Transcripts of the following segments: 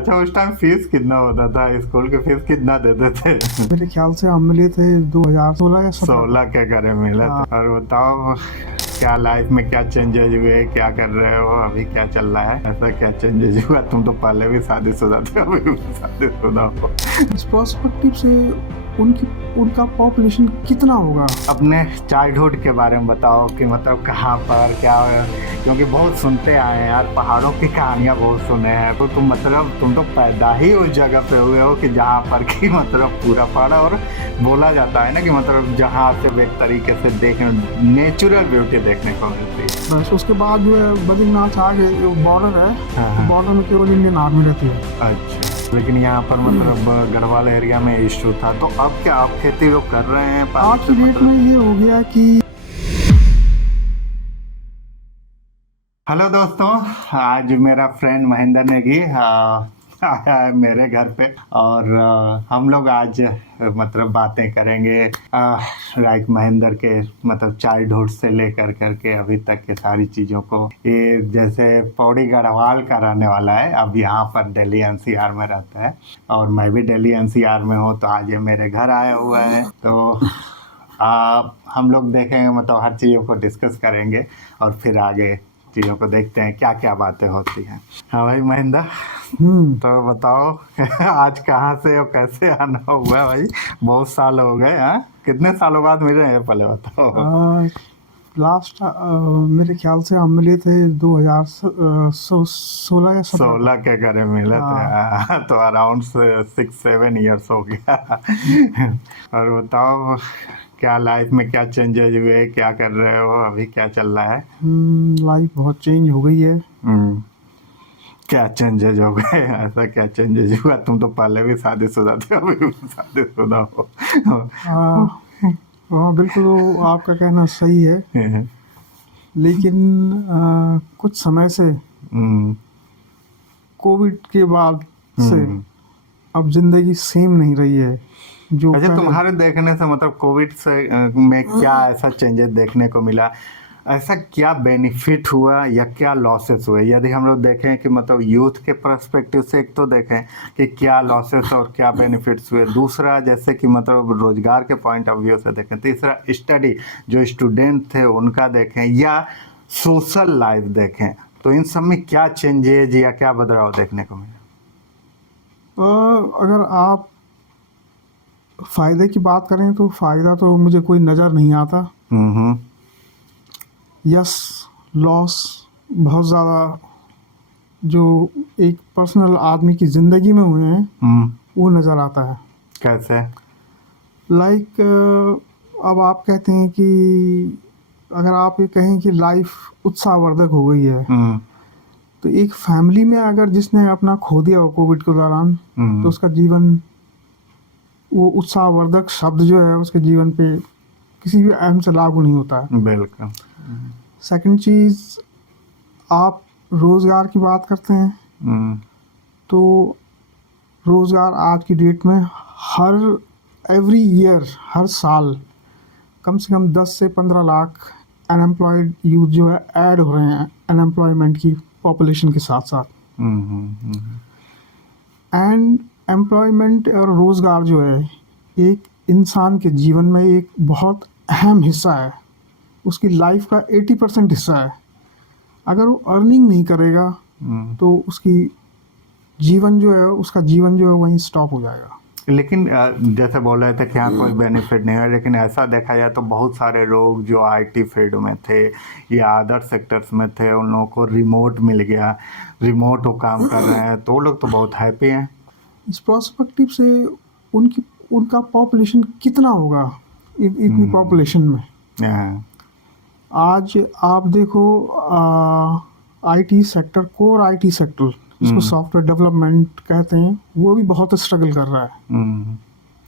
अच्छा, उस time fees कितना होता था? स्कूल की फीस कितना देते थे? मेरे ख्याल से हम मिले थे 2016 या 17। 16 के करीब मिला था। और बताओ, क्या लाइफ में क्या चेंजेस हुए, क्या कर रहे हो अभी, क्या चल रहा है? ऐसा क्या चेंजेस हुआ? तुम तो पहले भी शादीशुदा थे, अभी भी शादीशुदा हो। इस पर्सपेक्टिव से उनका पॉपुलेशन कितना होगा? अपने चाइल्डहुड के बारे में बताओ कि मतलब कहाँ पर क्या, क्योंकि बहुत सुनते आए हैं यार, पहाड़ों की कहानियाँ बहुत सुने हैं। तो तुम तो पैदा ही उस जगह पे हुए हो कि जहाँ पर कि मतलब पूरा पहाड़, और बोला जाता है ना कि मतलब जहाँ से एक तरीके से देखने नेचुरल ब्यूटी देखने को मिलती है। बस उसके बाद जो है बद्रीनाथ आगे जो बॉर्डर है, हाँ। बॉर्डर में केवल इंडियन आर्मी रहती है। अच्छा, लेकिन यहाँ पर मतलब गढ़वाल एरिया में इशू था, तो अब क्या आप खेती जो कर रहे हैं? आज की डेट में ये हो गया कि हेलो दोस्तों, आज मेरा फ्रेंड महेंद्र नेगी आया है मेरे घर पे, और हम लोग आज मतलब बातें करेंगे लाइक महेंद्र के मतलब चाइल्डहुड से लेकर करके अभी तक के सारी चीज़ों को। ये जैसे पौड़ी गढ़वाल का रहने वाला है, अब यहाँ पर दिल्ली एनसीआर में रहता है, और मैं भी दिल्ली एनसीआर में हूँ, तो आज ये मेरे घर आया हुआ है। तो हम लोग देखेंगे, मतलब हर चीज़ों को डिस्कस करेंगे और फिर आगे चीज़ों को देखते हैं क्या क्या बातें होती हैं। हाँ भाई महेंद्र, तो बताओ आज कहाँ से और कैसे आना हुआ भाई? बहुत साल हो गए। हाँ, कितने सालों बाद मिले हैं पहले बताओ। लास्ट मेरे ख्याल से हम मिले थे 2016 या 17। 16 के करीब मिले थे, तो अराउंड 6-7 ईयर्स हो गया। और बताओ, क्या लाइफ में क्या चेंजेस हुए, क्या कर रहे हो अभी, क्या चल रहा है? लाइफ बहुत चेंज हो गई है। क्या चेंजेस हो गए? ऐसा क्या चेंजेस हुआ? तुम तो पहले भी शादीशुदा थे, अभी भी शादीशुदा हो। हाँ बिल्कुल, वो आपका कहना सही है, लेकिन कुछ समय से कोविड के बाद से अब जिंदगी सेम नहीं रही है जो अच्छा, तुम्हारे देखने से मतलब कोविड से में क्या ऐसा चेंजेस देखने को मिला? ऐसा क्या बेनिफिट हुआ या क्या लॉसेस हुए? यदि हम लोग देखें कि मतलब यूथ के पर्सपेक्टिव से, एक तो देखें कि क्या लॉसेस और क्या बेनिफिट्स हुए, दूसरा जैसे कि मतलब रोजगार के पॉइंट ऑफ व्यू से देखें, तीसरा स्टडी जो स्टूडेंट थे उनका देखें, या सोशल लाइफ देखें, तो इन सब में क्या चेंजेज या क्या बदलाव देखने को मिला? अगर आप फ़ायदे की बात करें तो फ़ायदा तो मुझे कोई नज़र नहीं आता। यस, लॉस बहुत ज़्यादा जो एक पर्सनल आदमी की ज़िंदगी में हुए हैं वो नज़र आता है। कैसे? लाइक अब आप कहते हैं कि अगर आप ये कहें कि लाइफ उत्साहवर्धक हो गई है, तो एक फैमिली में अगर जिसने अपना खो दिया हो कोविड के दौरान, तो उसका जीवन, वो उत्साहवर्धक शब्द जो है उसके जीवन पे किसी भी अहम से लागू नहीं होता है। बिल्कुल। सेकंड चीज़, आप रोज़गार की बात करते हैं, तो रोज़गार आज की डेट में एवरी ईयर, हर साल कम से कम 10 से 15 लाख अनएम्प्लॉयड यूथ जो है ऐड हो रहे हैं अनएम्प्लॉयमेंट की पॉपुलेशन के साथ साथ। एंड एम्प्लॉयमेंट और रोज़गार जो है एक इंसान के जीवन में एक बहुत अहम हिस्सा है, उसकी लाइफ का 80% हिस्सा है। अगर वो अर्निंग नहीं करेगा तो उसका जीवन जो है वहीं स्टॉप हो जाएगा। लेकिन जैसे बोल रहे थे कि यहाँ कोई बेनिफिट नहीं है, लेकिन ऐसा देखा जाए तो बहुत सारे लोग जो आईटी फील्ड में थे या अदर सेक्टर्स में थे, उन लोगों को रिमोट मिल गया, रिमोट वो काम कर रहे हैं, तो वो लोग तो बहुत हैप्पी हैं। इस पर्सपेक्टिव से उनका पॉपुलेशन कितना होगा इतनी पॉपुलेशन में? आज आप देखो, IT sector, core IT sector जिसको सॉफ्टवेयर डेवलपमेंट कहते हैं, वो भी बहुत स्ट्रगल कर रहा है।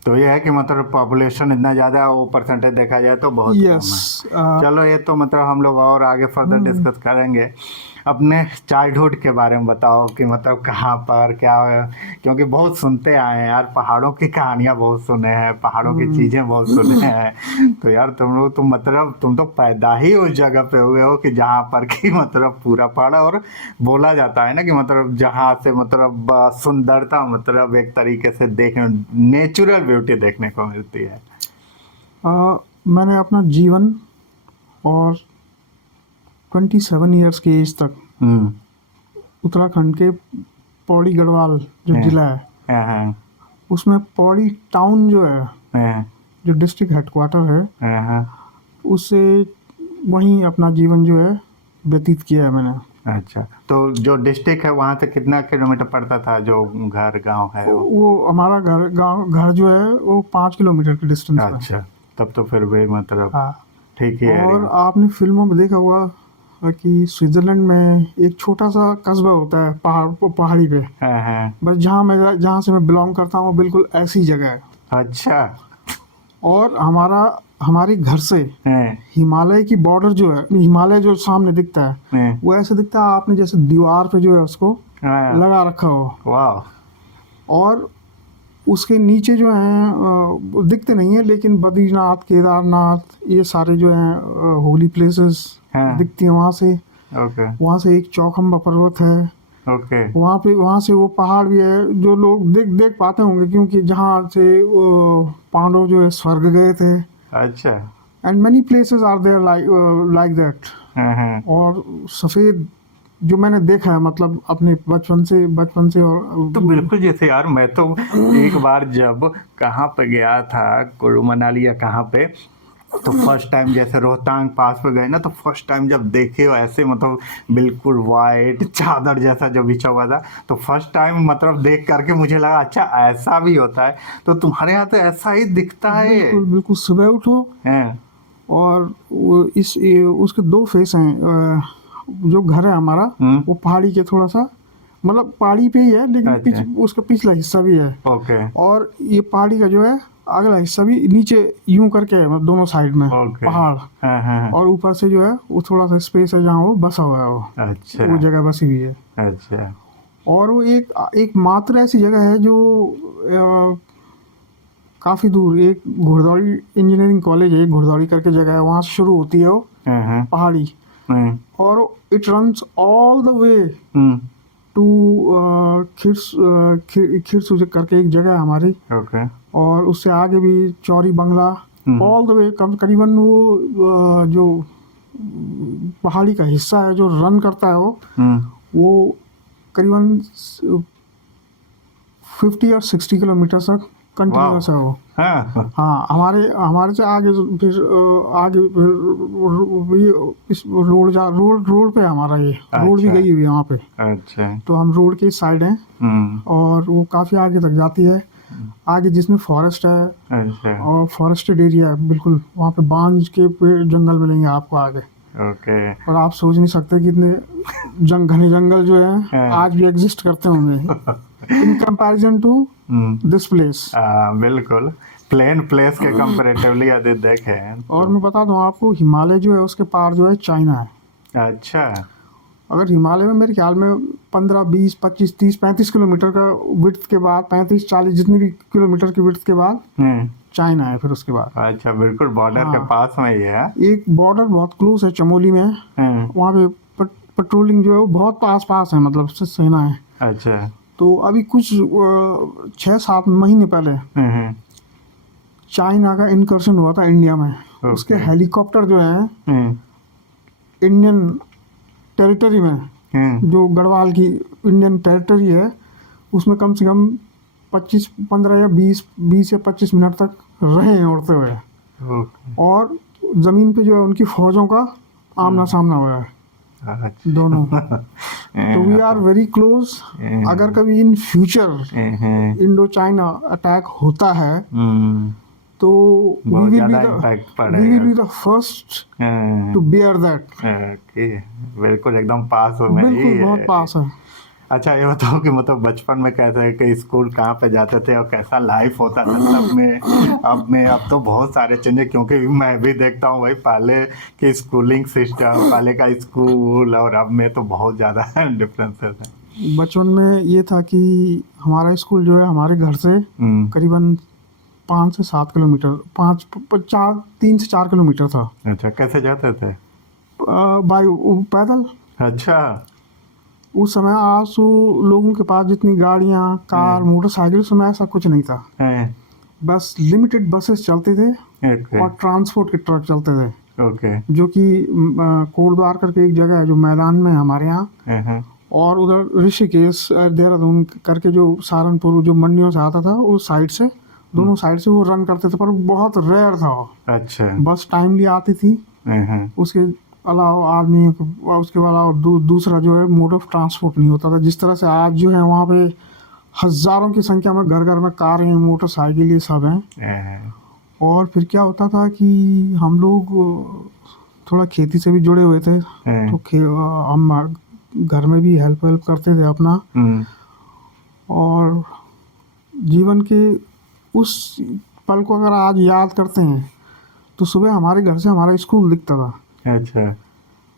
तो ये है कि मतलब पॉपुलेशन इतना ज़्यादा, वो परसेंटेज देखा जाए तो बहुत कम है। चलो, ये तो मतलब हम लोग और आगे फर्दर डिस्कस करेंगे। अपने चाइल्डहुड के बारे में बताओ कि मतलब कहाँ पर क्या, क्योंकि बहुत सुनते आए हैं यार, पहाड़ों की कहानियां बहुत सुने हैं, पहाड़ों की चीजें बहुत सुने हैं। तो यार तुम लोग तो मतलब तुम तो पैदा ही उस जगह पे हुए हो कि जहाँ पर कि मतलब पूरा पहाड़, और बोला जाता है ना कि मतलब जहाँ से मतलब सुंदरता मतलब एक तरीके से देखने, नेचुरल ब्यूटी देखने को मिलती है। मैंने अपना जीवन और 27 ईयर्स के एज तक हम्म। उत्तराखंड के पौड़ी गढ़वाल जो हाँ, जिला है हाँ, उसमें पौड़ी टाउन जो है, हाँ, जो डिस्ट्रिक्ट हेडक्वार्टर है, हाँ, हाँ। उससे वहीं अपना जीवन जो है व्यतीत किया है मैंने। अच्छा, तो जो डिस्ट्रिक्ट है वहाँ से कितना किलोमीटर पड़ता था जो घर गांव है वो? वो हमारा घर जो है वो 5 किलोमीटर के डिस्टेंस पे है। अच्छा, तब तो फिर भी मतलब हाँ। ठीक ही और एरिया। आपने फिल्मों में देखा होगा कि स्विट्जरलैंड में एक छोटा सा कस्बा होता है पहाड़ी पे। हाँ, हाँ। बस जहाँ से मैं बिलोंग करता हूँ वो बिल्कुल ऐसी जगह है। अच्छा। और हमारे घर से हाँ, हिमालय की बॉर्डर जो है, हिमालय जो सामने दिखता है हाँ, वो ऐसे दिखता है आपने जैसे दीवार पे जो है उसको हाँ। लगा रखा हो। वाह। और उसके नीचे जो हैं वो दिखते नहीं है, लेकिन बद्रीनाथ, केदारनाथ, ये सारे जो हैं होली प्लेसेस हाँ। दिखती हैं वहाँ से। ओके, वहाँ से एक चौखंबा पर्वत है, ओके। वहाँ से वो पहाड़ भी है जो लोग देख देख पाते होंगे, क्योंकि जहाँ से वो पांडव जो है स्वर्ग गए थे। अच्छा। And many places are there like that. हाँ, हाँ। और सफ़ेद जो मैंने देखा है, मतलब अपने बचपन से तो और बिल्कुल जैसे यार मैं तो एक बार जब कहाँ पे गया था, कुल्लू मनाली या कहाँ पे, तो फर्स्ट टाइम जैसे रोहतांग पास पे गए ना, तो फर्स्ट टाइम जब देखे हो ऐसे मतलब बिल्कुल वाइट चादर जैसा जो बिछा हुआ था, तो फर्स्ट टाइम मतलब देख करके मुझे लगा अच्छा ऐसा भी होता है। तो तुम्हारे यहाँ तो ऐसा ही दिखता है? बिल्कुल बिल्कुल सुबह उठो हैं? और उसके दो फेस हैं। जो घर है हमारा हम्म। वो पहाड़ी के थोड़ा सा, मतलब पहाड़ी पे ही है, लेकिन अच्छा। उसका पिछला हिस्सा भी है। ओके, और ये पहाड़ी का जो है अगला हिस्सा भी नीचे यूं करके है, मतलब दोनों साइड में ओके। पहाड़। हाँ, हाँ। और ऊपर से जो है वो थोड़ा सा स्पेस है जहाँ वो बसा हुआ है, अच्छा, वो जगह बसी हुई है। अच्छा। और वो एक मात्र ऐसी जगह है जो काफ़ी दूर, एक घुड़दौड़ी इंजीनियरिंग कॉलेज है, एक घुड़दौड़ी करके जगह है, वहाँ से शुरू होती है वो हाँ, हाँ। पहाड़ी। हम्म, और it runs all the way hmm. To Khirsu करके एक जगह है हमारी। ओके। और उससे आगे भी चौरी बंगला, ऑल द वे करीबन वो जो पहाड़ी का हिस्सा है जो रन करता है वो करीबन 50 और 60 किलोमीटर तक कंटिन्यूस है वो। हाँ। हाँ, हमारे हमारे से आगे फिर इस रोड पे है हमारा, ये रोड भी अच्छा। गई हुई है वहाँ पे। अच्छा। तो हम रोड के साइड हैं हम्म। और वो काफ़ी आगे तक जाती है, आगे जिसमें फॉरेस्ट है। अच्छा। और फॉरेस्टेड एरिया है बिल्कुल, वहाँ पे बांज के पेड़ जंगल मिलेंगे आपको आगे। ओके। और आप सोच नहीं सकते कितने घने जंगल जो हैं आज भी एग्जिस्ट करते होंगे in comparison to this place. बिल्कुल प्लेन प्लेस के कंपैरेटिवली यदि देखें और तो। मैं बता दूं आपको, हिमालय जो है उसके पार जो है चाइना है। अच्छा। अगर हिमालय में मेरे ख्याल में 15, 20, 25, 30, 35 किलोमीटर का विड्थ के बाद, 35, 40 जितनी भी किलोमीटर की विड्थ के बाद चाइना है फिर उसके बाद। अच्छा, बिल्कुल बॉर्डर के हाँ। पास में ही है। एक बॉर्डर बहुत क्लोज है चमोली में, वहाँ पे पेट्रोलिंग जो है वो बहुत पास है, मतलब सेना है। अच्छा। तो अभी कुछ 6-7 महीने पहले चाइना का इनकर्शन हुआ था इंडिया में। उसके हेलीकॉप्टर जो है इंडियन टेरिटरी में, जो गढ़वाल की इंडियन टेरिटरी है, उसमें कम से कम 15 या 20 या 25 मिनट तक रहे हैं उड़ते हुए। और ज़मीन पे जो है उनकी फौजों का आमना सामना हुआ है। अच्छा। दोनों। तो वी आर वेरी क्लोज। अगर कभी in future Indo China attack होता है तो we will be the first to bear that. बिल्कुल एकदम पास हो में ही बिल्कुल बहुत पास है। अच्छा ये बताओ कि मतलब बचपन में कैसे कि स्कूल कहाँ पे जाते थे और कैसा लाइफ होता था सब में, अब तो बहुत सारे चेंजेस, क्योंकि मैं भी देखता हूँ भाई पहले के स्कूलिंग सिस्टम, पहले का स्कूल और अब में तो बहुत ज़्यादा डिफरेंसेस है। बचपन में ये था कि हमारा स्कूल जो है हमारे घर से करीबन 5 से 7 किलोमीटर, 3 से 4 किलोमीटर था। अच्छा कैसे जाते थे? बाई पैदल। अच्छा। उस समय आज तो लोगों के पास जितनी गाड़ियाँ, कार, मोटरसाइकिल, उस समय ऐसा कुछ नहीं था। बस लिमिटेड बसेस चलते थे और ट्रांसपोर्ट के ट्रक चलते थे। जो कि कोटद्वार करके एक जगह है जो मैदान में है हमारे यहाँ, और उधर ऋषिकेश देहरादून करके जो सहारनपुर जो मंडियों से आता था उस साइड से, दोनों साइड से वो रन करते थे, पर बहुत रेयर था। अच्छा। बस टाइमली आती थी। उसके अलावा आदमी उसके अलावा दूसरा जो है मोड ऑफ ट्रांसपोर्ट नहीं होता था। जिस तरह से आज जो है वहाँ पे हज़ारों की संख्या में घर घर में कारें हैं, मोटरसाइकिल, ये सब हैं। और फिर क्या होता था कि हम लोग थोड़ा खेती से भी जुड़े हुए थे, तो हम घर में भी हेल्प करते थे अपना। और जीवन के उस पल को अगर आज याद करते हैं तो सुबह हमारे घर से हमारा स्कूल दिखता था। अच्छा।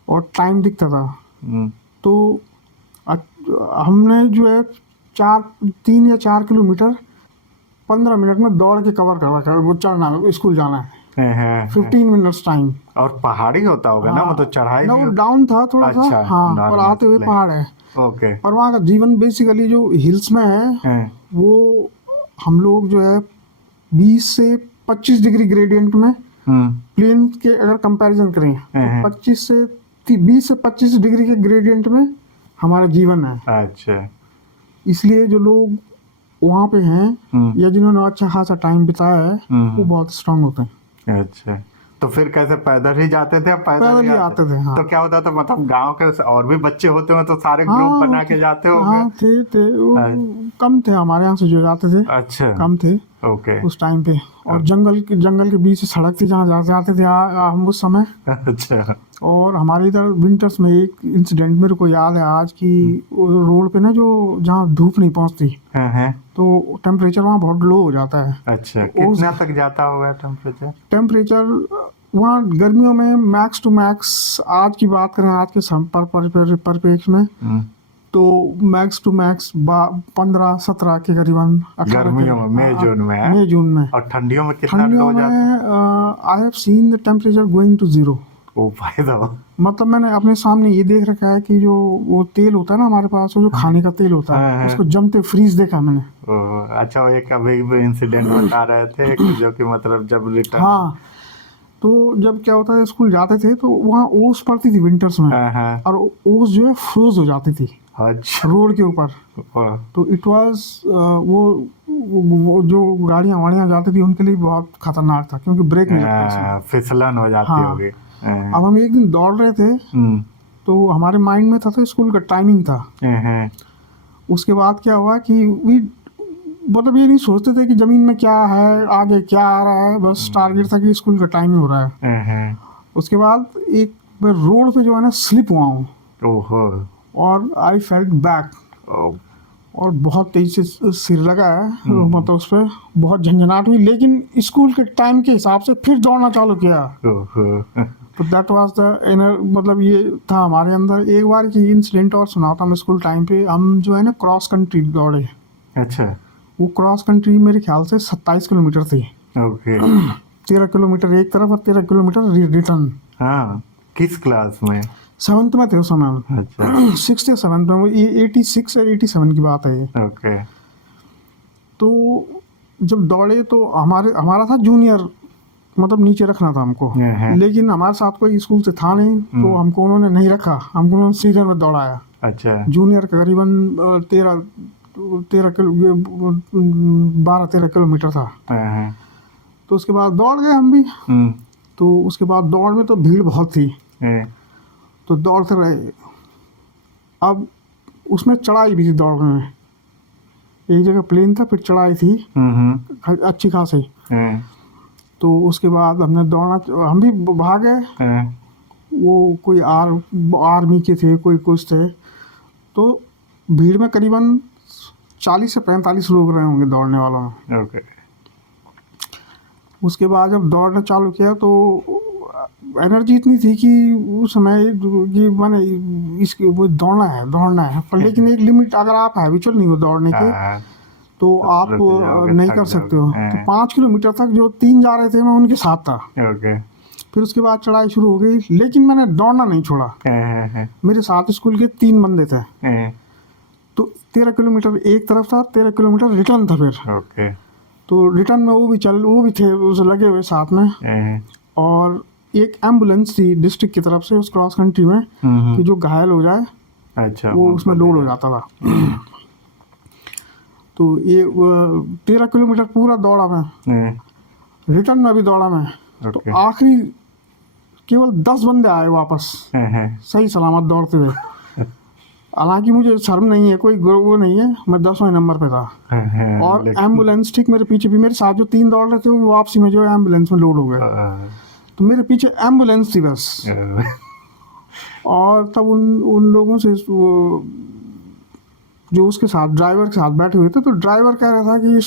और टाइम दिखता था। तो हमने जो है 3 या 4 किलोमीटर 15 मिनट में दौड़ के कवर कर रखा है। वो चढ़ना, स्कूल जाना है 15 मिनट्स टाइम। और पहाड़ी होता होगा ना, मतलब चढ़ाई ना, वो डाउन था थोड़ा अच्छा, सा। हाँ, और आते हुए पहाड़ है। ओके। और वहाँ का जीवन बेसिकली जो हिल्स में है, वो हम लोग जो है 20 से 25 डिग्री ग्रेडियंट में, प्लेन के अगर कंपैरिजन करें तो 20 से 25 डिग्री के ग्रेडियंट में हमारा जीवन है। अच्छा। इसलिए जो लोग वहाँ पे हैं या जिन्होंने अच्छा खासा टाइम बिताया है, वो बहुत स्ट्रांग होते हैं। अच्छा। तो फिर कैसे पैदल ही जाते थे? पैदल ही आते थे। हाँ। तो क्या होता था, मतलब गांव के और भी बच्चे होते हैं तो सारे ग्रुप बना के जाते होंगे? हाँ, थे कम थे हमारे यहाँ से जो जाते थे। अच्छा। कम थे ओके उस टाइम पे। और जंगल के बीच से सड़क थी जहाँ जाते थे हम उस समय। अच्छा। और हमारे इधर विंटर्स में एक इंसिडेंट मेरे को याद है आज की, रोड पे ना जो जहाँ धूप नहीं पहुँचती, तो टेम्परेचर वहाँ बहुत लो हो जाता है। अच्छा। कितना तक जाता होगा टेम्परेचर वहाँ गर्मियों में मैक्स टू मैक्स, आज की बात करें आज के परिप्रेक्ष्य में, तो मैक्स टू मैक्स 15-17 के करीबन। गर्मियों में मई जून में। और ठंडियों में कितना लो जाता है? I have seen the temperature going to 0। ओ फायदा। मतलब मैंने अपने सामने ये देख रखा है कि जो वो तेल होता है ना हमारे पास, वो जो खाने का तेल होता है, उसको जमते फ्रीज देखा मैंने। अच्छा। वो एक अभी इंसिडेंट बता रहे थे कि जो कि मतलब जब रिटर्न, हाँ, तो जब क्या होता है स्कूल जाते थे तो वहाँ ओस पड़ती थी विंटर्स में, और ओस जो है फ्रोज हो जाती थी। अच्छा। रोड के ऊपर। तो इट वाज वो जो गाड़ियाँ जाती थी उनके लिए बहुत खतरनाक था, क्योंकि ब्रेक नहीं लगता, फिसलन हो जाती होगी। अब हम एक दिन दौड़ रहे थे, तो हमारे माइंड में था तो स्कूल का टाइमिंग था। उसके बाद क्या हुआ कि मतलब ये नहीं सोचते थे कि जमीन में क्या है, आगे क्या आ रहा है, बस टारगेट था कि स्कूल का टाइमिंग हो रहा है। उसके बाद एक मैं रोड पे जो है ना स्लिप हुआ हूँ, और आई फेल्ट बैक, और बहुत तेज से सिर लगा है। मतलब उस पर बहुत झंझनाहट हुई, लेकिन स्कूल के टाइम के हिसाब से फिर दौड़ना चालू किया। तो दैट वाज द इनर, मतलब ये था हमारे अंदर। एक बार की इंसिडेंट और सुनाता हूँ। स्कूल टाइम पे हम जो है ना क्रॉस कंट्री दौड़े। अच्छा। वो क्रॉस कंट्री मेरे ख्याल से 27 किलोमीटर थी। ओके। 13 किलोमीटर एक तरफ और 13 किलोमीटर रिटर्न। हाँ। किस क्लास में? 7th में थे उस समय। अच्छा। 6th या 7th में, ये 86 या 87 की बात है ये। ओके। तो जब दौड़े तो हमारा था जूनियर, मतलब नीचे रखना था हमको, लेकिन हमारे साथ कोई स्कूल से था नहीं, तो हमको उन्होंने नहीं रखा, हमको उन्होंने सीनियर में दौड़ाया। अच्छा। जूनियर करीबन 12-13 किलोमीटर था। तो उसके बाद दौड़ गए हम भी। तो उसके बाद दौड़ में तो भीड़ बहुत थी, तो दौड़ते रहे। अब उसमें चढ़ाई भी थी दौड़ में, एक जगह प्लेन था, फिर चढ़ाई थी अच्छी खासी। तो उसके बाद हमने दौड़ना, हम भी भागे। वो कोई आर्मी के थे, कोई कुछ थे। तो भीड़ में करीबन 40 से 45 लोग रहे होंगे दौड़ने वालों में। ओके। उसके बाद जब दौड़ना चालू किया तो एनर्जी इतनी थी कि उस समय ये मैंने इसकी वो दौड़ना है पर लेकिन एक लिमिट, अगर आप हैबिचुअल नहीं हो दौड़ने के हाँ, तो आप रुक जाओगे, नहीं थक कर सकते हो। जाओगे। तो 5 किलोमीटर तक जो 3 जा रहे थे मैं उनके साथ था। ओके। फिर उसके बाद चढ़ाई शुरू हो गई, लेकिन मैंने दौड़ना नहीं छोड़ा। मेरे साथ स्कूल के 3 बंदे थे, तो 13 किलोमीटर एक तरफ था, 13 किलोमीटर रिटर्न था। फिर ओके। तो रिटर्न में वो भी थे उस लगे हुए साथ में। और एक एम्बुलेंस थी डिस्ट्रिक्ट की तरफ से उस क्रॉस कंट्री में कि जो घायल हो जाए अच्छा, वो उसमें लोड हो जाता था। तो ये 13 किलोमीटर पूरा दौड़ा मैं, रिटर्न में भी दौड़ा मैं। तो आखिरी केवल 10 बंदे आए वापस सही सलामत दौड़ते हुए। हालांकि मुझे शर्म नहीं है, कोई वो नहीं है, मैं 10वें नंबर पे था। और एम्बुलेंस ठीक मेरे पीछे भी, मेरे साथ जो 3 दौड़ रहे थे वो वापसी में जो एम्बुलेंस में लोड हो गए, तो मेरे पीछे एम्बुलेंस थी बस। और तब उन लोगों से जो उसके साथ ड्राइवर के साथ बैठे हुए थे, तो ड्राइवर कह रहा था कि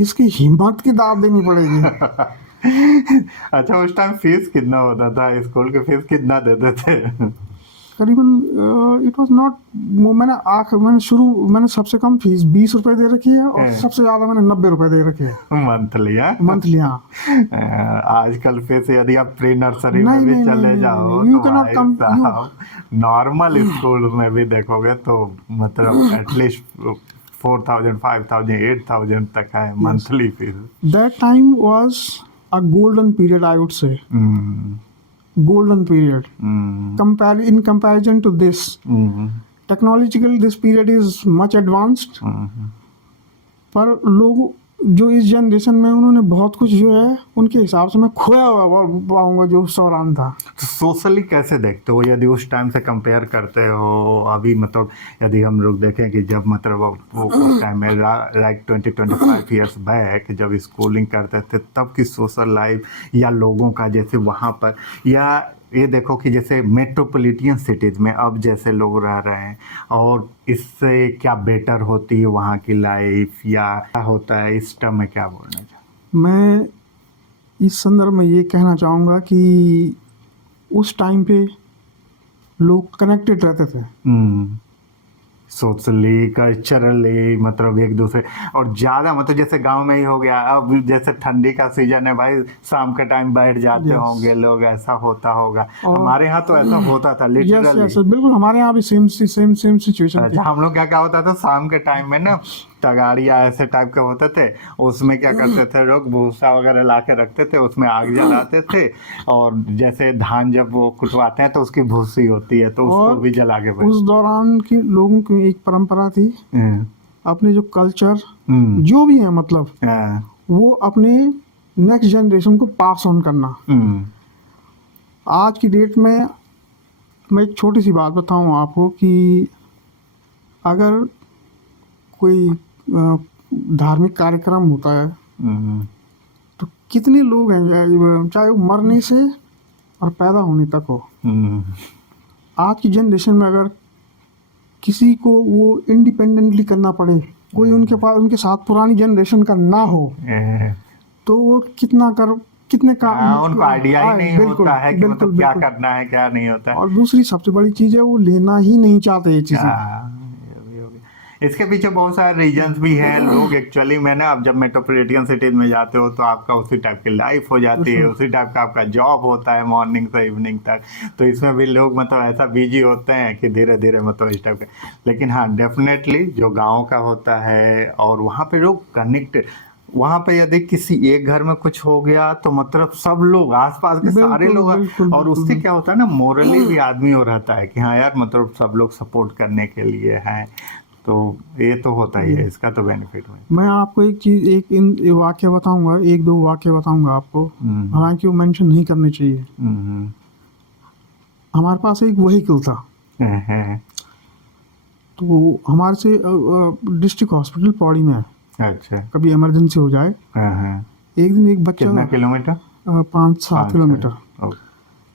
इसकी हिम्मत की दाद देनी पड़ेगी। अच्छा, उस टाइम फीस कितना होता था? स्कूल की फीस कितना देते थे? करीबन इट वाज नॉट, मैंने सबसे कम फीस 20 रुपए दे रखी है और सबसे ज़्यादा मैंने 90 रुपए दे रखे हैं मंथली। हाँ, आजकल फीस यदि आप प्री नर्सरी में भी चले जाओ तो नॉर्मल स्कूल में भी देखोगे तो मतलब एटलीस्ट 4,000, 5,000, 8,000 तक है monthly fees. That time was a golden period, I would say golden period. In comparison to this, technological this period is much advanced. पर लोग जो इस जनरेशन में उन्होंने बहुत कुछ जो है उनके हिसाब से मैं खोया हुआ पाऊंगा जो उस दौरान था। तो सोशली कैसे देखते हो यदि उस टाइम से कंपेयर करते हो अभी? मतलब यदि हम लोग देखें कि जब मतलब वो टाइम में लाइक 20-25 ईयर्स बैक जब स्कूलिंग करते थे तब की सोशल लाइफ या लोगों का जैसे वहाँ पर, या ये देखो कि जैसे मेट्रोपॉलिटन सिटीज़ में अब जैसे लोग रह रहे हैं, और इससे क्या बेटर होती है वहाँ की लाइफ या क्या होता है? इस टर्म में क्या बोलना चाहिए? मैं इस संदर्भ में ये कहना चाहूँगा कि उस टाइम पे लोग कनेक्टेड रहते थे सोशली, कल्चरली, मतलब एक दूसरे, और ज़्यादा मतलब जैसे गांव में ही हो गया। अब जैसे ठंडी का सीजन है भाई, शाम के टाइम बैठ जाते होंगे लोग, ऐसा होता होगा। हमारे यहाँ तो ऐसा होता था लिटरली। बिल्कुल, हमारे यहाँ भी सेम सिचुएशन। अच्छा, हम लोग क्या होता था शाम के टाइम में ना, तगाड़िया ऐसे टाइप के होते थे, उसमें क्या करते थे लोग, भूसा वगैरह ला के रखते थे, उसमें आग जलाते थे, और जैसे धान जब वो कुटवाते हैं तो उसकी भूसी होती है तो उसको भी जला के। उस दौरान के लोगों की एक परंपरा थी, अपने जो कल्चर जो भी है मतलब वो अपने नेक्स्ट जनरेशन को पास ऑन करना। आज की डेट में मैं एक छोटी सी बात बताऊं आपको कि अगर कोई धार्मिक कार्यक्रम होता है तो कितने लोग हैं, चाहे वो मरने से और पैदा होने तक हो, आज की जनरेशन में अगर किसी को वो इंडिपेंडेंटली करना पड़े, कोई उनके साथ पुरानी जनरेशन का ना हो, तो वो कितने का उनको आइडिया ही नहीं होता है कि मतलब क्या करना है क्या नहीं होता है। और दूसरी सबसे बड़ी चीज़ है वो लेना ही नहीं चाहते ये चीज़ें। इसके पीछे बहुत सारे रीजंस भी हैं। लोग एक्चुअली में ना, अब जब मेट्रोपॉलिटन सिटीज में जाते हो तो आपका उसी टाइप की लाइफ हो जाती है, उसी टाइप का आपका जॉब होता है मॉर्निंग से इवनिंग तक, तो इसमें भी लोग मतलब ऐसा बिजी होते हैं कि धीरे धीरे मतलब इस टाइप का। लेकिन हाँ, डेफिनेटली जो गाँव का होता है और वहाँ पे लोग कनेक्टेड, वहाँ पे यदि किसी एक घर में कुछ हो गया तो मतलब सब लोग आसपास के सारे लोग, और उससे क्या होता है ना, मोरली भी आदमी हो रहता है कि हाँ यार मतलब सब लोग सपोर्ट करने के लिए हैं, तो ये तो होता ही है, इसका तो बेनिफिट है। मैं आपको एक वाक्य बताऊंगा, 1-2 वाक्य बताऊंगा आपको, हालांकि वो मेंशन नहीं करने चाहिए। हमारे पास एक व्हीकल था, तो हमारे से डिस्ट्रिक्ट हॉस्पिटल पौड़ी में है। अच्छा, कभी इमरजेंसी हो जाए। एक दिन एक बच्चा, कितना किलोमीटर? 5-7 किलोमीटर।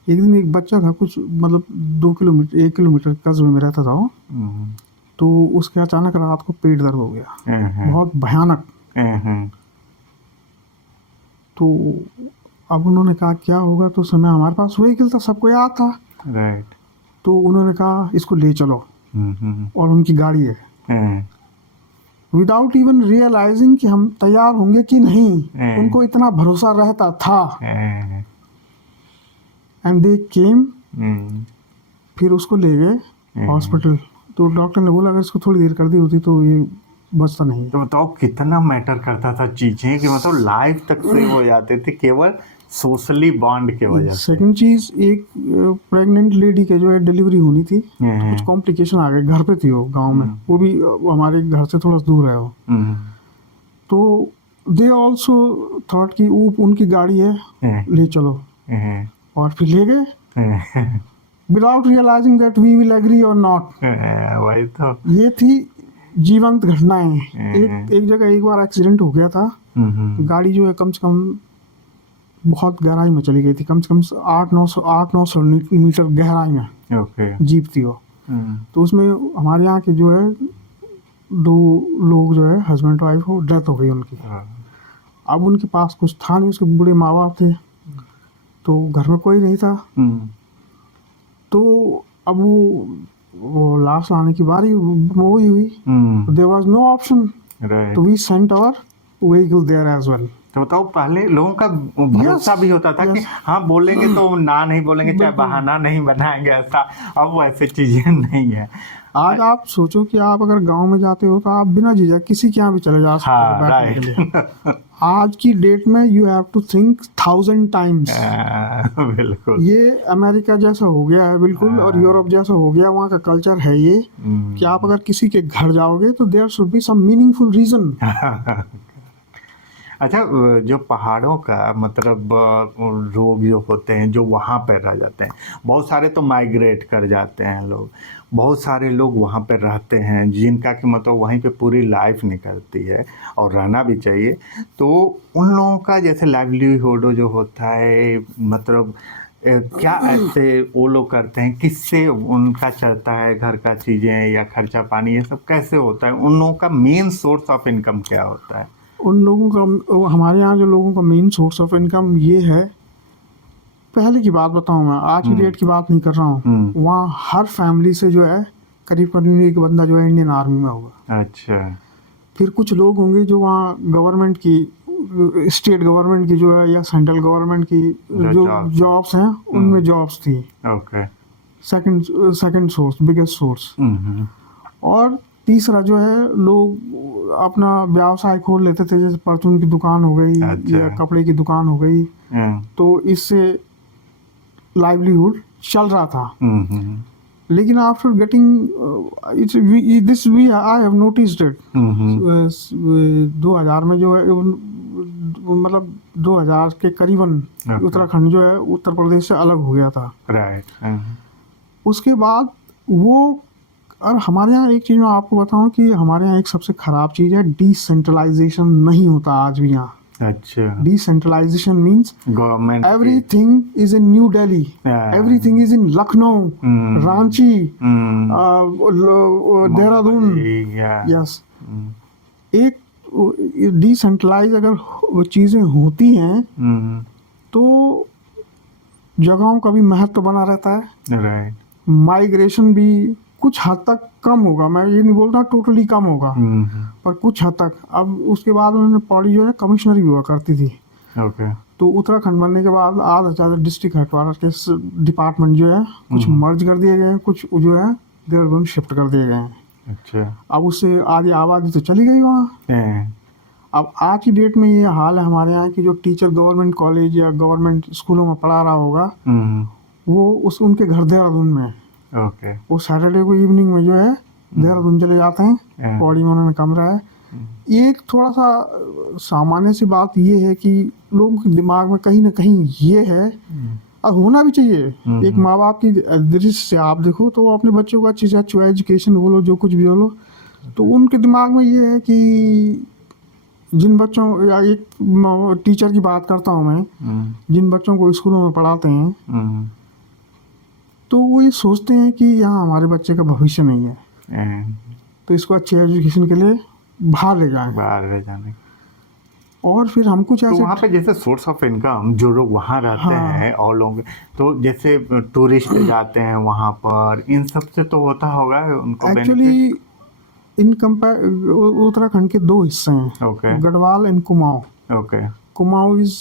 एक दिन एक बच्चा था, कुछ मतलब 2 किलोमीटर 1 किलोमीटर कस्बे में रहता था वो, तो उसके अचानक रात को पेट दर्द हो गया, बहुत भयानक। तो अब उन्होंने कहा क्या होगा, तो समय हमारे पास व्हीकल था, सबको याद था। राइट। तो उन्होंने कहा इसको ले चलो, और उनकी गाड़ी है। विदाउट इवन रियलाइजिंग कि हम तैयार होंगे कि नहीं, उनको इतना भरोसा रहता था। एंड दे केम, फिर उसको ले गए हॉस्पिटल। तो डॉक्टर ने बोला अगर इसको थोड़ी देर कर दी होती तो ये बचता नहीं। तो बताओ कितना मैटर करता था चीजें, कि मतलब लाइफ तक से हो जाते थे केवल सोशली बॉन्ड के वजह से। सेकंड चीज, एक प्रेग्नेंट लेडी के जो है डिलीवरी होनी थी, तो कुछ कॉम्प्लिकेशन आ गए। घर पे थी वो, गांव में, वो भी हमारे घर से थोड़ा दूर है वो। तो दे ऑल्सो थॉट कि वो उनकी गाड़ी है, ले चलो, और फिर ले गए without realizing that we will agree or not. वही तो, ये थी जीवंत घटनाएं। एक जगह एक बार एक्सीडेंट हो गया था, गाड़ी जो है कम से कम बहुत गहराई में चली गई थी, कम से कम 800-900 मीटर गहराई में जीप थी वो। तो उसमें हमारे यहाँ के जो है 2 लोग जो है हस्बैंड वाइफ, हो डेथ हो गई उनकी। अब उनके पास कुछ था नहीं, उसके बूढ़े माँ बाप थे, तो घर में कोई नहीं था। तो अब वो लाश लाने की बारी वो ही हुई। देयर वाज नो ऑप्शन, तो we sent our vehicle there as well. तो बताओ, पहले लोगों का भरोसा भी होता था कि हाँ बोलेंगे तो ना नहीं बोलेंगे, चाहे बहाना नहीं बनाएंगे, ऐसा। अब वैसे चीजें नहीं है। आज आप सोचो कि आप अगर गांव में जाते हो तो आप बिना झिझक किसी के यहाँ भी चले जा सकते हो बैठने के लिए। आज की डेट में you have to think 1000 times. बिल्कुल, ये अमेरिका जैसा हो गया है बिल्कुल, और यूरोप जैसा हो गया, वहाँ का कल्चर है ये कि आप अगर किसी के घर जाओगे तो there should be some meaningful reason. अच्छा, जो पहाड़ों का मतलब लोग जो होते हैं जो वहाँ पर रह जाते हैं, बहुत सारे तो माइग्रेट कर जाते हैं लोग, बहुत सारे लोग वहाँ पर रहते हैं जिनका कि मतलब वहीं पे पूरी लाइफ निकलती है, और रहना भी चाहिए। तो उन लोगों का जैसे लाइवलीहुड जो होता है, मतलब क्या ऐसे वो लोग करते हैं, किससे उनका चलता है घर का चीज़ें या खर्चा पानी, ये सब कैसे होता है? उन लोगों का मेन सोर्स ऑफ इनकम क्या होता है? उन लोगों का, हमारे यहाँ जो लोगों का मेन सोर्स ऑफ इनकम ये है, पहले की बात बताऊँ मैं, आज की डेट की बात नहीं कर रहा हूँ। वहाँ हर फैमिली से जो है करीब एक बंदा जो है इंडियन आर्मी में होगा। अच्छा। फिर कुछ लोग होंगे जो वहाँ गवर्नमेंट की, स्टेट गवर्नमेंट की जो है या सेंट्रल गवर्नमेंट की जो जॉब्स हैं उनमें जॉब्स थी। Okay. Second source, biggest source. और तीसरा जो है लोग अपना व्यवसाय खोल लेते थे, जैसे परचून की दुकान हो गई, अच्छा, या कपड़े की दुकान हो गई, तो इससे लाइवलीहुड चल रहा था। लेकिन after getting this we I have noticed it 2000 में जो है, मतलब 2000 के करीबन उत्तराखंड जो है उत्तर प्रदेश से अलग हो गया था। राइट। उसके बाद वो, और हमारे यहाँ एक चीज़ मैं आपको बताऊं कि हमारे यहाँ एक सबसे ख़राब चीज़ है, डिसेंट्रलाइजेशन नहीं होता आज भी यहाँ। अच्छा। Decentralization means government, everything is in New Delhi, everything is in Lucknow, Ranchi, Dehradun. Yes, एक डिसेंट्रलाइज अगर चीज़ें होती हैं तो जगहों का भी महत्व बना रहता है। राइट। माइग्रेशन भी कुछ हद तक कम होगा, मैं ये नहीं बोलता टोटली कम होगा, पर कुछ हद तक। अब उसके बाद उन्होंने पौड़ी जो है कमिश्नरी भी हुआ करती थी। ओके। तो उत्तराखंड बनने के बाद आधा से ज़्यादा डिस्ट्रिक्ट हेडक्वार्टर के डिपार्टमेंट जो है कुछ मर्ज कर दिए गए हैं, कुछ जो है देहरादून शिफ्ट कर दिए गए हैं। अच्छा। अब उससे आधी आबादी तो चली गई वहाँ। अब आज की डेट में ये हाल है हमारे यहाँ की, जो टीचर गवर्नमेंट कॉलेज या गवर्नमेंट स्कूलों में पढ़ा रहा होगा वो उनके घर देहरादून में है। ओके। वो सैटरडे को इवनिंग में जो है देहरादून चले जाते हैं, पौड़ी में उन्होंने कमरा है। एक थोड़ा सा सामान्य सी बात ये है कि लोगों के दिमाग में कहीं ना कहीं ये है, और होना भी चाहिए, एक माँ बाप की दृष्टि से आप देखो तो वो अपने बच्चों को अच्छी से अच्छी एजुकेशन बोलो, जो कुछ भी बोलो, तो उनके दिमाग में ये है कि जिन बच्चों, या एक टीचर की बात करता हूँ मैं, जिन बच्चों को स्कूलों में पढ़ाते हैं, तो वो ये सोचते हैं कि यहाँ हमारे बच्चे का भविष्य नहीं है। तो इसको अच्छी एजुकेशन के लिए बाहर ले जाएं। बाहर ले जाने। और फिर हम कुछ तो ऐसे वहाँ पे जैसे सोर्स ऑफ इनकम जो लोग वहाँ रहते हाँ। हैं और लोग, तो जैसे टूरिस्ट जाते हैं वहाँ पर, इन सब से तो होता होगा उनको actually benefit. In compare Uttarakhand के दो हिस्से हैं, okay Garhwal and Kumaon. Okay. Kumaon is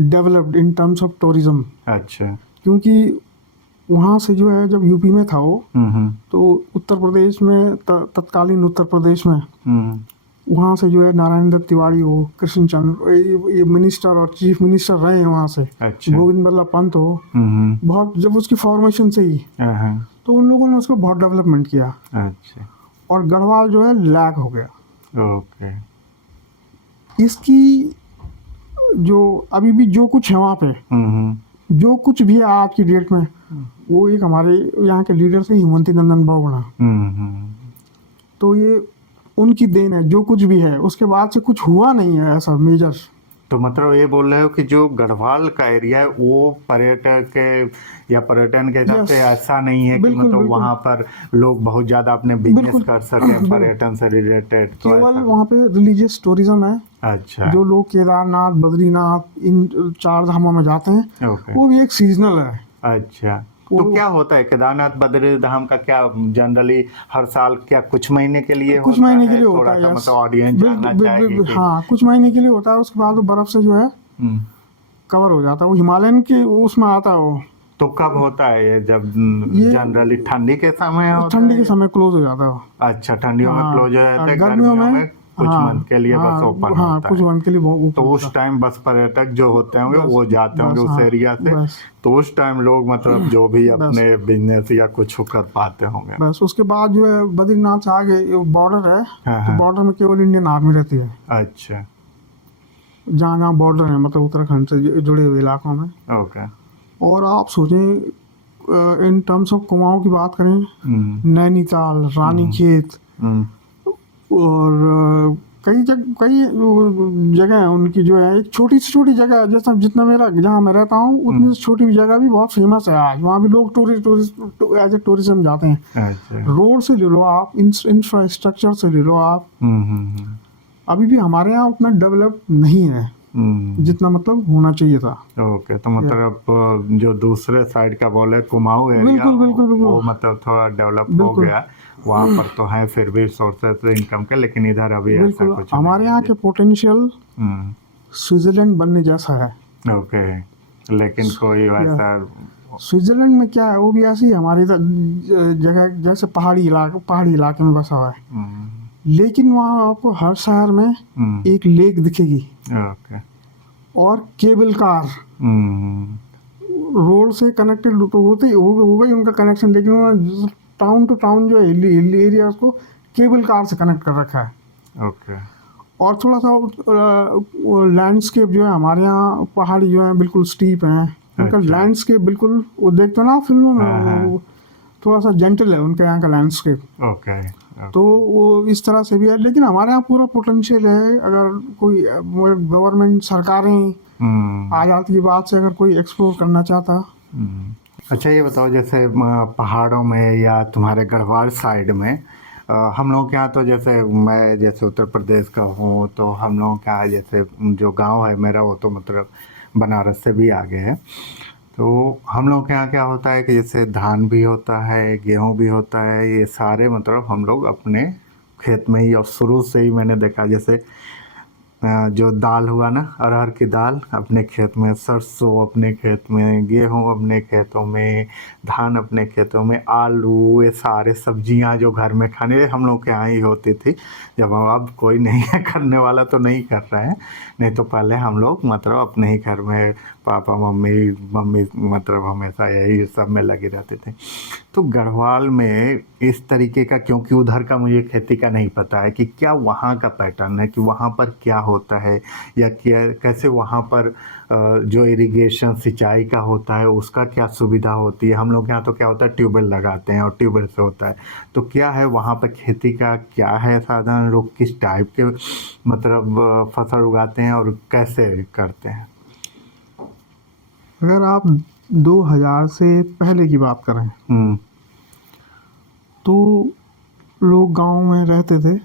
developed in terms of tourism, अच्छा। क्योंकि वहाँ से जो है जब यूपी में था वो, हम्म तो उत्तर प्रदेश में तत्कालीन उत्तर प्रदेश में हम्म वहाँ से जो है नारायण दत्त तिवारी हो, कृष्ण चंद्र, ये मिनिस्टर और चीफ मिनिस्टर रहे हैं वहाँ से, अच्छा। गोविंद बल्लभ पंत हो, हम्म। बहुत जब उसकी फॉर्मेशन से ही, हाँ, तो उन लोगों ने उसको बहुत डेवलपमेंट किया। अच्छा। और गढ़वाल जो है लैग हो गया। ओके। इसकी जो अभी भी जो कुछ है वहाँ पे, जो कुछ भी है आज की डेट में, वो एक हमारे यहाँ के लीडर थे हेमंत नंदन बहुगुणा। तो ये उनकी देन है, जो कुछ भी है। उसके बाद से कुछ हुआ नहीं है ऐसा मेजर। तो मतलब ये बोल रहे हो कि जो गढ़वाल का एरिया है वो पर्यटक के या पर्यटन के हिसाब से Yes, ऐसा नहीं है कि बिल्कुल, मतलब बिल्कुल। वहाँ पर लोग बहुत ज़्यादा अपने बिजनेस बिल्कुल। कर सके पर्यटन से रिलेटेड, तो केवल ऐसा। वहाँ पे रिलीजियस टूरिज्म है। अच्छा। जो लोग केदारनाथ, बद्रीनाथ, इन 4 धामों में जाते हैं, ओके। वो भी एक सीजनल है। अच्छा। तो वो क्या होता है केदारनाथ बद्री धाम का, क्या जनरली हर साल क्या कुछ महीने के लिए कुछ होता महीने है? के लिए थोड़ा होता है, सा यस। मतलब ऑडियंस जानना चाहेगी कि। हाँ, कुछ महीने के लिए होता है। उसके बाद वो बर्फ से जो है हम्म। कवर हो जाता है। वो हिमालयन के उसमें आता है वो। तो कब होता है ये, जब ये जनरली ठंडी के समय होता ठंडी है के या? समय क्लोज हो जाता है वो। अच्छा, ठंडियों में क्लोज हो जाता है, गर्मियों गर्मियों में में कुछ हाँ, मंथ के लिए बस ओपन होता कुछ है। मंथ के लिए वो तो open उस होता टाइम बस पर्यटक जो होते होंगे बस वो जाते होंगे बस उस हाँ, एरिया से। बस तो उस टाइम लोग मतलब जो भी बस अपने बिजनेस या कुछ कर पाते होंगे। बस। उसके बाद जो है बद्रीनाथ से आगे बॉर्डर है, हाँ तो हाँ। बॉर्डर में केवल इंडियन आर्मी रहती है, अच्छा। जहाँ जहाँ बॉर्डर है, मतलब उत्तराखंड से जुड़े हुए इलाकों में। ओके। और आप सोचें, इन टर्म्स ऑफ कुमाऊं की बात करें, नैनीताल, रानीखेत हम्म और कई जगह है उनकी, जो है एक छोटी से छोटी जगह है। जैसा जितना मेरा जहाँ मैं रहता हूँ, उतनी से छोटी जगह भी बहुत फेमस है आज। वहाँ भी लोग टूरिस्ट एज ए टूरिज्म जाते हैं। अच्छा। रोड से ले लो आप, इंफ्रास्ट्रक्चर से ले लो आप, अभी भी हमारे यहाँ उतना डेवलप नहीं है जितना मतलब होना चाहिए था। ओके। तो मतलब जो दूसरे साइड का बोले कुमाऊं एरिया, बिल्कुल, बिल्कुल, बिल्कुल। वो मतलब थोड़ा डेवलप हो बिल्कुल। गया। वहाँ पर तो है फिर भी सोर्सेस इनकम के, लेकिन इधर अभी ऐसा बिल्कुल, कुछ हमारे नहीं यहाँ के पोटेंशियल है। स्विट्जरलैंड बनने जैसा है। ओके। लेकिन कोई वैसा। स्विट्जरलैंड में क्या है, वो भी ऐसी ही हमारी जगह जैसे पहाड़ी इलाके में बसा हुआ है। लेकिन वहाँ आपको हर शहर में एक लेक दिखेगी। ओके। और केबल कार, रोड से कनेक्टेड तो होती होगा ही उनका कनेक्शन, लेकिन उन्होंने टाउन टू टाउन जो है हिली एरिया को केबल कार से कनेक्ट कर रखा है। ओके। और थोड़ा सा लैंडस्केप जो है हमारे यहाँ, पहाड़ी जो है बिल्कुल स्टीप हैं, उनका अच्छा। लैंडस्केप बिल्कुल, वो देखते हो ना फिल्मों हाँ, में, वो थोड़ा सा जेंटल है उनके यहाँ का लैंडस्केप। ओके। तो वो इस तरह से भी है। लेकिन हमारे यहाँ पूरा पोटेंशियल है। अगर कोई गवर्नमेंट, सरकारें आज़ादी की बात से अगर कोई एक्सप्लोर करना चाहता। अच्छा, ये बताओ जैसे पहाड़ों में या तुम्हारे गढ़वाल साइड में, हम लोग के यहाँ तो जैसे मैं जैसे उत्तर प्रदेश का हूँ, तो हम लोग के यहाँ जैसे जो गांव है मेरा, वो तो मतलब बनारस से भी आगे है। तो हम लोग के यहाँ क्या होता है कि जैसे धान भी होता है, गेहूँ भी होता है, ये सारे मतलब हम लोग अपने खेत में ही, और शुरू से ही मैंने देखा जैसे जो दाल हुआ ना, अरहर की दाल अपने खेत में, सरसों अपने खेत में, गेहूँ अपने खेतों में, धान अपने खेतों में, आलू, ये सारे सब्जियां जो घर में खाने हम लोग के यहाँ ही होती थी। जब अब कोई नहीं है करने वाला तो नहीं कर रहे हैं, नहीं तो पहले हम लोग मतलब अपने ही घर में पापा मम्मी मतलब हमेशा यही सब में लगे रहते थे। तो गढ़वाल में इस तरीके का, क्योंकि उधर का मुझे खेती का नहीं पता है कि क्या वहाँ का पैटर्न है, कि वहाँ पर क्या होता है, या क्या कैसे वहाँ पर जो इरिगेशन सिंचाई का होता है उसका क्या सुविधा होती है। हम लोग यहाँ तो क्या होता है, ट्यूबवेल लगाते हैं और ट्यूबवेल से होता है। तो क्या है वहाँ पर खेती का, क्या है साधन, लोग किस टाइप के मतलब फसल उगाते हैं और कैसे करते हैं? अगर आप 2000 से पहले की बात करें, तो लोग गांव में रहते थे,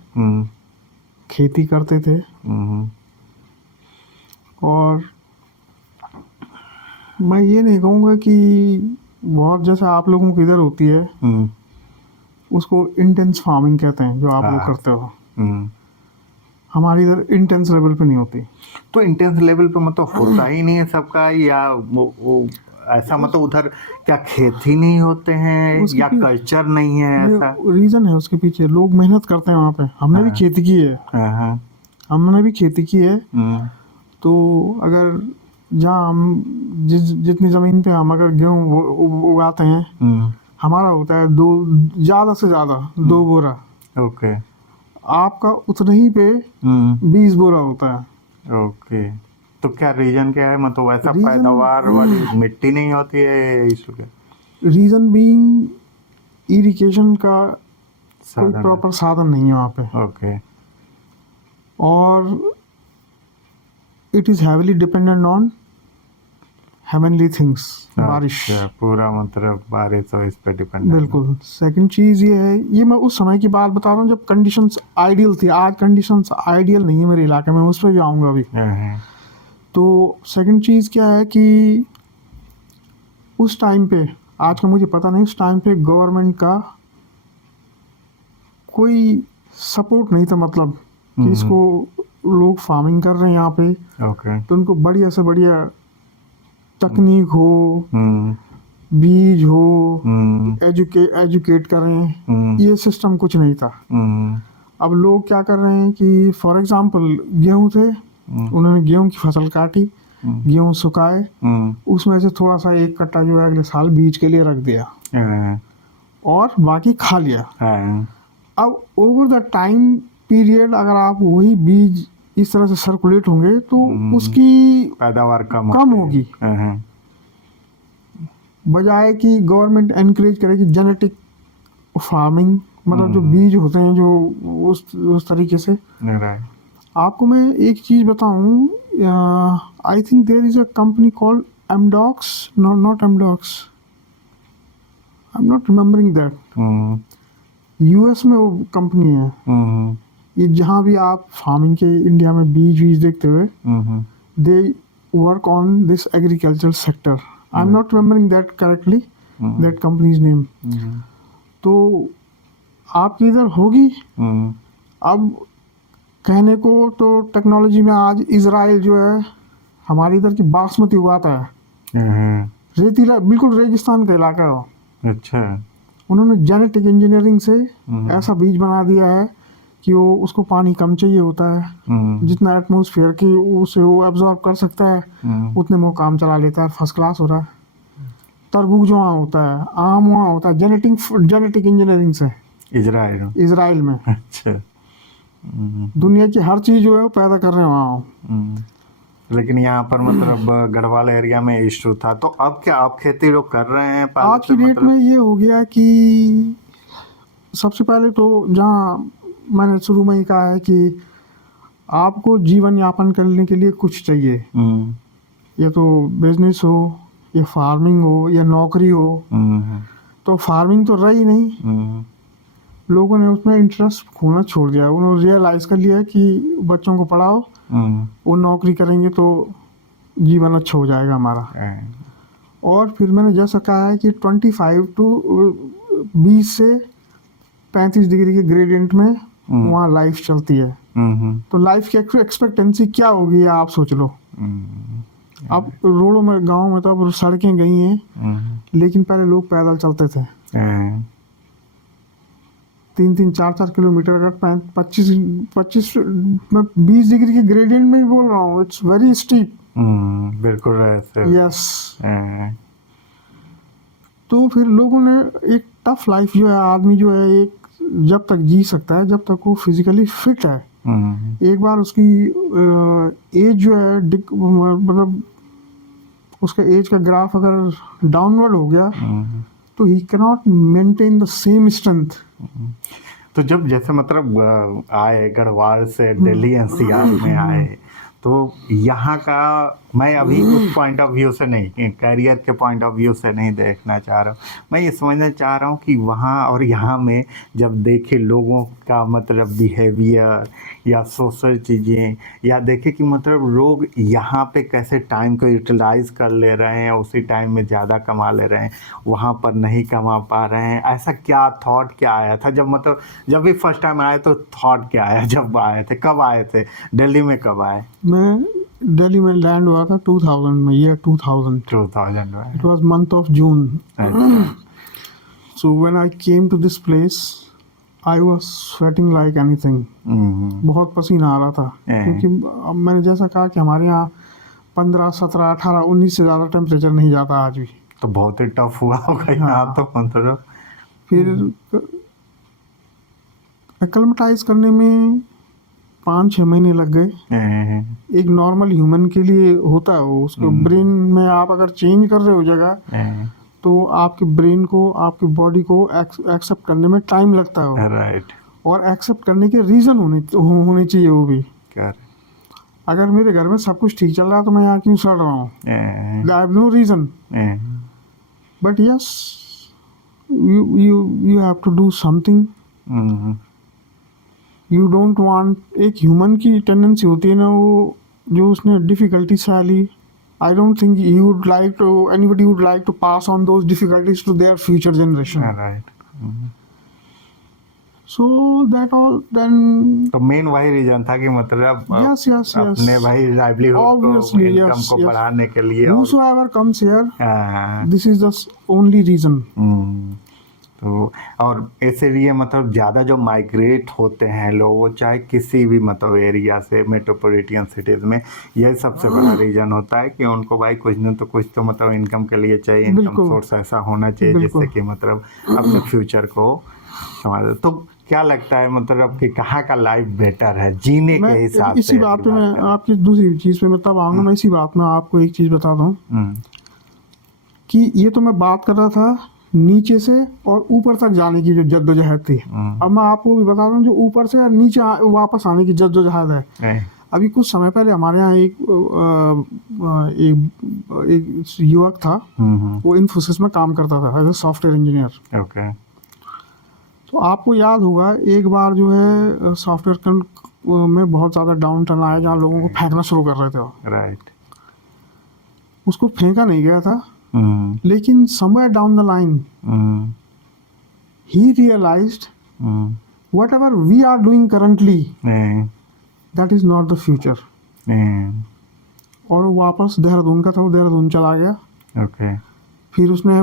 खेती करते थे, और मैं ये नहीं कहूँगा कि बहुत जैसे आप लोगों की इधर होती है, उसको इंटेंस फार्मिंग कहते हैं जो आप लोग करते हो। हमारी इधर इंटेंस लेवल पे नहीं होती। तो इंटेंस लेवल पे मतलब होता ही नहीं है सबका, या वो ऐसा मतलब उधर क्या खेती नहीं होते हैं या कल्चर नहीं है? ऐसा रीजन है उसके पीछे, लोग मेहनत करते हैं वहाँ पे। हमने भी खेती की है, हमने भी खेती की है। तो अगर जहाँ हम जितनी ज़मीन पे हम अगर गेहूँ उगाते हैं, हमारा होता है ज़्यादा से ज़्यादा 2 बोरा। ओके। आपका उतने ही पे 20 बोरा होता है। ओके। तो क्या रीजन क्या है? मतलब ऐसा पैदावार वाली मिट्टी नहीं होती है इशू के? रीजन बीइंग इरिगेशन का कोई प्रॉपर साधन नहीं है वहाँ पे। ओके। और it is heavily dependent on heavenly things, बारिश। पूरा मतलब बारिश और इस पे डिपेंड। बिल्कुल। सेकंड चीज़ ये है, ये मैं उस समय की बात बता रहा हूँ जब कंडीशंस आइडियल थी। आज कंडीशंस आइडियल नहीं है मेरे इलाके में, उस पर भी आऊँगा अभी। तो सेकंड चीज़ क्या है कि उस टाइम पे, आज का मुझे पता नहीं, उस टाइम पे गवर्नमेंट का कोई सपोर्ट नहीं था, मतलब कि इसको लोग फार्मिंग कर रहे हैं यहाँ पे। ओके। तो उनको बढ़िया से बढ़िया तकनीक हो, बीज हो, एजुकेट करें, ये सिस्टम कुछ नहीं था। अब लोग क्या कर रहे हैं कि फॉर एग्जांपल गेहूं थे, उन्होंने गेहूं की फसल काटी, गेहूं सुखाए, उसमें से थोड़ा सा एक कट्टा जो है अगले साल बीज के लिए रख दिया और बाकी खा लिया। अब ओवर द टाइम पीरियड अगर आप वही बीज इस तरह से सर्कुलेट होंगे तो उसकी पैदावार कम होगी। बजाय कि गवर्नमेंट एनकरेज करे कि जेनेटिक फार्मिंग, मतलब जो बीज होते हैं जो उस तरीके से। आपको मैं एक चीज़ बताऊं, I think there is a company called Amdocs, not Amdocs, I am not remembering that. US में वो कंपनी है। ये जहाँ भी आप फार्मिंग के इंडिया में बीज देखते हुए, they work on this agriculture sector. I am not remembering that correctly, that companies name. तो आपकी इधर होगी। अब कहने को तो टेक्नोलॉजी में आज इजराइल जो है हमारी इधर की बासमती उगाता है। रेतीला, बिल्कुल रेगिस्तान का इलाका है। अच्छा। उन्होंने जेनेटिक इंजीनियरिंग से ऐसा बीज बना दिया है कि वो उसको पानी कम चाहिए होता है, जितना एटमॉस्फेयर की उसे वो एब्जॉर्ब कर सकता है, उतने में वो काम चला लेता है। फर्स्ट क्लास हो रहा है। तरबूज वहाँ होता है, आम वहाँ होता है, जेनेटिक इंजीनियरिंग से इजराइल में। अच्छा। दुनिया की हर चीज़ जो है वो पैदा कर रहे हैं वहाँ। लेकिन यहाँ पर मतलब गढ़वाल एरिया में इशू था। तो अब क्या आप खेती लोग कर रहे हैं? आज की डेट में ये हो गया कि सबसे पहले तो जहाँ मैंने शुरू में ही कहा है कि आपको जीवन यापन करने के लिए कुछ चाहिए, या तो बिजनेस हो, या फार्मिंग हो, या नौकरी हो। तो फार्मिंग तो रही नहीं, लोगों ने उसमें इंटरेस्ट खोना छोड़ दिया। उन्होंने रियलाइज़ कर लिया कि बच्चों को पढ़ाओ, वो नौकरी करेंगे तो जीवन अच्छा हो जाएगा हमारा। और फिर मैंने जैसा कहा है कि 25 to 20 से 35 डिग्री के ग्रेडियंट में वहाँ लाइफ चलती है। तो लाइफ की एक्सपेक्टेंसी क्या होगी आप सोच लो। अब रोडों में, गाँव में तो अब सड़कें गई हैं, लेकिन पहले लोग पैदल चलते थे 3-3, 4-4 किलोमीटर। अगर 20 डिग्री के ग्रेडियंट में बोल रहा हूँ, इट्स वेरी स्टीप। बिल्कुल। यस। तो फिर लोगों ने एक टफ लाइफ जो है, आदमी जो है एक जब तक जी सकता है जब तक वो फिजिकली फिट है। एक बार उसकी एज जो है मतलब उसका एज का ग्राफ अगर डाउनवर्ड हो गया तो he can not maintain the same strength. तो जब जैसे मतलब आए गढ़वाल से दिल्ली एनसीआर में आए, तो यहाँ का मैं अभी उस पॉइंट ऑफ व्यू से नहीं, करियर के पॉइंट ऑफ व्यू से नहीं देखना चाह रहा हूँ। मैं ये समझना चाह रहा हूँ कि वहाँ और यहाँ में जब देखे लोगों का मतलब बिहेवियर या सोशल चीज़ें, या देखे कि मतलब लोग यहाँ पे कैसे टाइम को यूटिलाइज कर ले रहे हैं, उसी टाइम में ज़्यादा कमा ले रहे हैं, वहाँ पर नहीं कमा पा रहे हैं। ऐसा क्या थॉट क्या आया था जब मतलब जब भी फर्स्ट टाइम आए तो थॉट क्या आया जब आए थे, कब आए थे दिल्ली में, कब आए? मैं दिल्ली में लैंड हुआ था 2000 में, ईयर 2000 में। It was month of June. So when I came to this place I was sweating like anything. बहुत पसीना आ रहा था क्योंकि अब मैंने जैसा कहा कि हमारे यहाँ 15, 17, 18, 19 से ज़्यादा टेम्परेचर नहीं जाता आज भी। तो बहुत ही टफ हुआ होगा यहाँ तो मतलब। फिर एक्लेमेटाइज करने में 5-6 महीने लग गए। एक नॉर्मल ह्यूमन के लिए होता है वो, उसको ब्रेन में आप अगर चेंज कर रहे हो जगह तो आपके ब्रेन को, आपकी बॉडी को एक्सेप्ट करने में टाइम लगता है। राइट। और एक्सेप्ट करने के रीज़न होने चाहिए वो भी। अगर मेरे घर में सब कुछ ठीक चल रहा है तो मैं यहाँ क्यों सड़ रहा हूँ? I have no reason. But yes, you have to do something. You don't want, एक ह्यूमन की टेंडेंसी होती है ना, वो जो उसने डिफ़िकल्टी साली, I don't think anybody would like to pass on those difficulties to their future generation. Right. So that all then. तो मेन वही रीजन था कि मतलब yes. अपने भाई लाइवलीहुड को, इनकम को बढ़ाने के लिए। Whosoever comes here, this is the only reason. तो और इसीलिए मतलब ज़्यादा जो माइग्रेट होते हैं लोग, वो चाहे किसी भी मतलब एरिया से मेट्रोपॉलिटन सिटीज़ में, यही सबसे बड़ा रीज़न होता है कि उनको भाई कुछ न तो कुछ तो मतलब इनकम के लिए चाहिए, इनकम सोर्स ऐसा होना चाहिए जिससे कि मतलब अपने फ्यूचर को समझ। तो क्या लगता है मतलब कि कहाँ का लाइफ बेटर है जीने के हिसाब से? इसी बात में मैं आपकी दूसरी चीज़ पे मैं तब आऊँगा। मैं इसी बात में आपको एक चीज़ बता दूँ कि ये तो मैं बात कर रहा था नीचे से और ऊपर तक जाने की जो जद्दोजहद थी। अब मैं आपको भी बता दूं जो ऊपर से नीचे वापस आने की जद्दोजहद है। अभी कुछ समय पहले हमारे यहाँ एक युवक था, वो इन्फोसिस में काम करता था एज ए सॉफ्टवेयर इंजीनियर। तो आपको याद होगा एक बार जो है सॉफ्टवेयर में बहुत ज़्यादा डाउन टर्न आया जहाँ लोगों को फेंकना शुरू कर रहे थे। राइट। उसको फेंका नहीं गया था, लेकिन somewhere down the line he realized whatever we are doing currently that is not the future. और वो वापस देहरादून का था, वो देहरादून चला गया। फिर उसने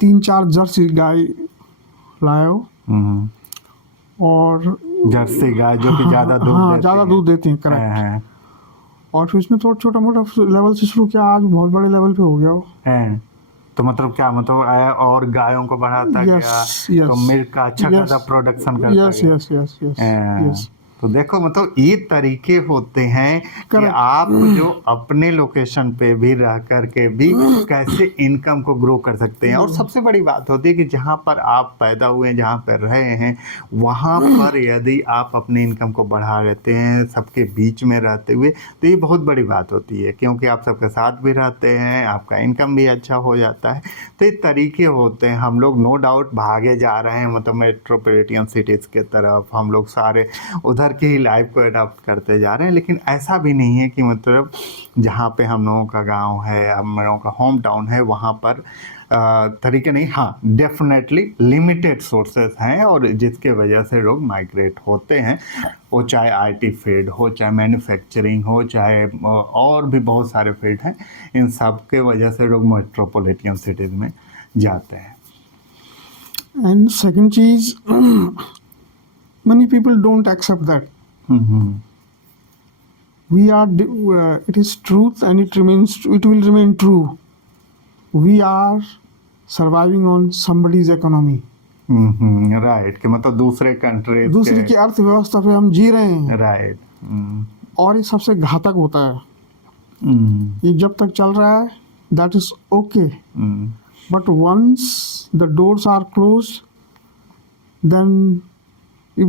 3-4 जर्सी गाय लाया और जर्सी गाय जो कि ज़्यादा दूध देती हैं। करेक्ट। और फिर उसने थोड़ा छोटा मोटा लेवल से शुरू किया, आज बहुत बड़े लेवल पे हो गया वो। तो मतलब क्या मतलब आया और गायों को बढ़ाता गया, तो मिल्क का अच्छा खासा प्रोडक्शन करता गया। यस। तो देखो मतलब ये तरीके होते हैं कि आप जो अपने लोकेशन पे भी रह कर के भी कैसे इनकम को ग्रो कर सकते हैं। और सबसे बड़ी बात होती है कि जहाँ पर आप पैदा हुए हैं, जहाँ पर रहे हैं, वहाँ पर यदि आप अपने इनकम को बढ़ा लेते हैं सबके बीच में रहते हुए, तो ये बहुत बड़ी बात होती है, क्योंकि आप सबके साथ भी रहते हैं, आपका इनकम भी अच्छा हो जाता है। तो ये तरीके होते हैं। हम लोग नो डाउट भागे जा रहे हैं मतलब मेट्रोपॉलिटन सिटीज़ के तरफ, हम लोग सारे उधर की लाइफ को अडॉप्ट करते जा रहे हैं। लेकिन ऐसा भी नहीं है कि मतलब जहाँ पे हम लोगों का गांव है, हम लोगों का होम टाउन है, वहाँ पर तरीके नहीं। हाँ, डेफिनेटली लिमिटेड सोर्सेस हैं और जिसके वजह से लोग माइग्रेट होते हैं। वो चाहे आईटी फील्ड हो, चाहे मैन्युफैक्चरिंग हो, चाहे और भी बहुत सारे फील्ड हैं, इन सब के वजह से लोग मेट्रोपॉलिटन सिटीज़ में जाते हैं। And second cheese, many people don't accept that. We are it is truth and it will remain true. We are surviving on somebody's economy. Right. कि मतलब दूसरे की अर्थव्यवस्था पे हम जी रहे हैं। राइट। और ये सबसे घातक होता है। ये जब तक चल रहा है that is okay. But once the doors are closed, then if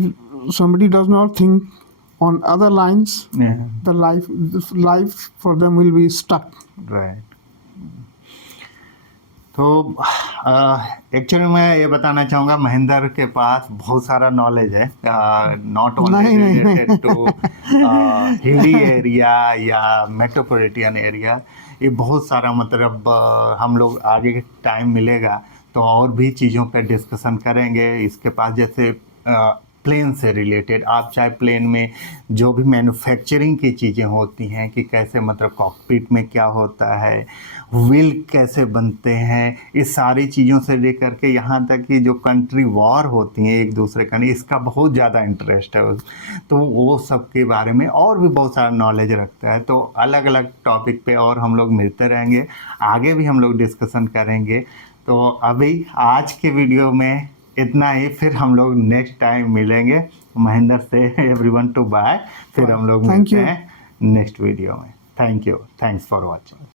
somebody does not think on other lines, Yeah. the life for them will be stuck. Right. तो एक्चुअली मैं ये बताना चाहूँगा महेंद्र के पास बहुत सारा नॉलेज है, नॉट ओनली नहीं, नहीं, रिलेटेड टू हिली एरिया या मेट्रोपॉलिटन एरिया। ये बहुत सारा मतलब हम लोग आगे टाइम मिलेगा तो और भी चीज़ों पे डिस्कशन करेंगे। इसके पास जैसे प्लेन से रिलेटेड, आप चाहे प्लेन में जो भी मैन्युफैक्चरिंग की चीज़ें होती हैं कि कैसे मतलब कॉकपिट में क्या होता है, व्हील कैसे बनते हैं, इस सारी चीज़ों से लेकर के यहाँ तक कि जो कंट्री वॉर होती हैं एक दूसरे का, इसका बहुत ज़्यादा इंटरेस्ट है। तो वो सब के बारे में और भी बहुत सारा नॉलेज रखता है। तो अलग अलग टॉपिक पे और हम लोग मिलते रहेंगे, आगे भी हम लोग डिस्कशन करेंगे। तो अभी आज के वीडियो में इतना ही, फिर हम लोग नेक्स्ट टाइम मिलेंगे। महेंद्र से एवरीवन टू बाय, फिर हम लोग Thank मिलते you. हैं नेक्स्ट वीडियो में। Thank you, thanks for watching.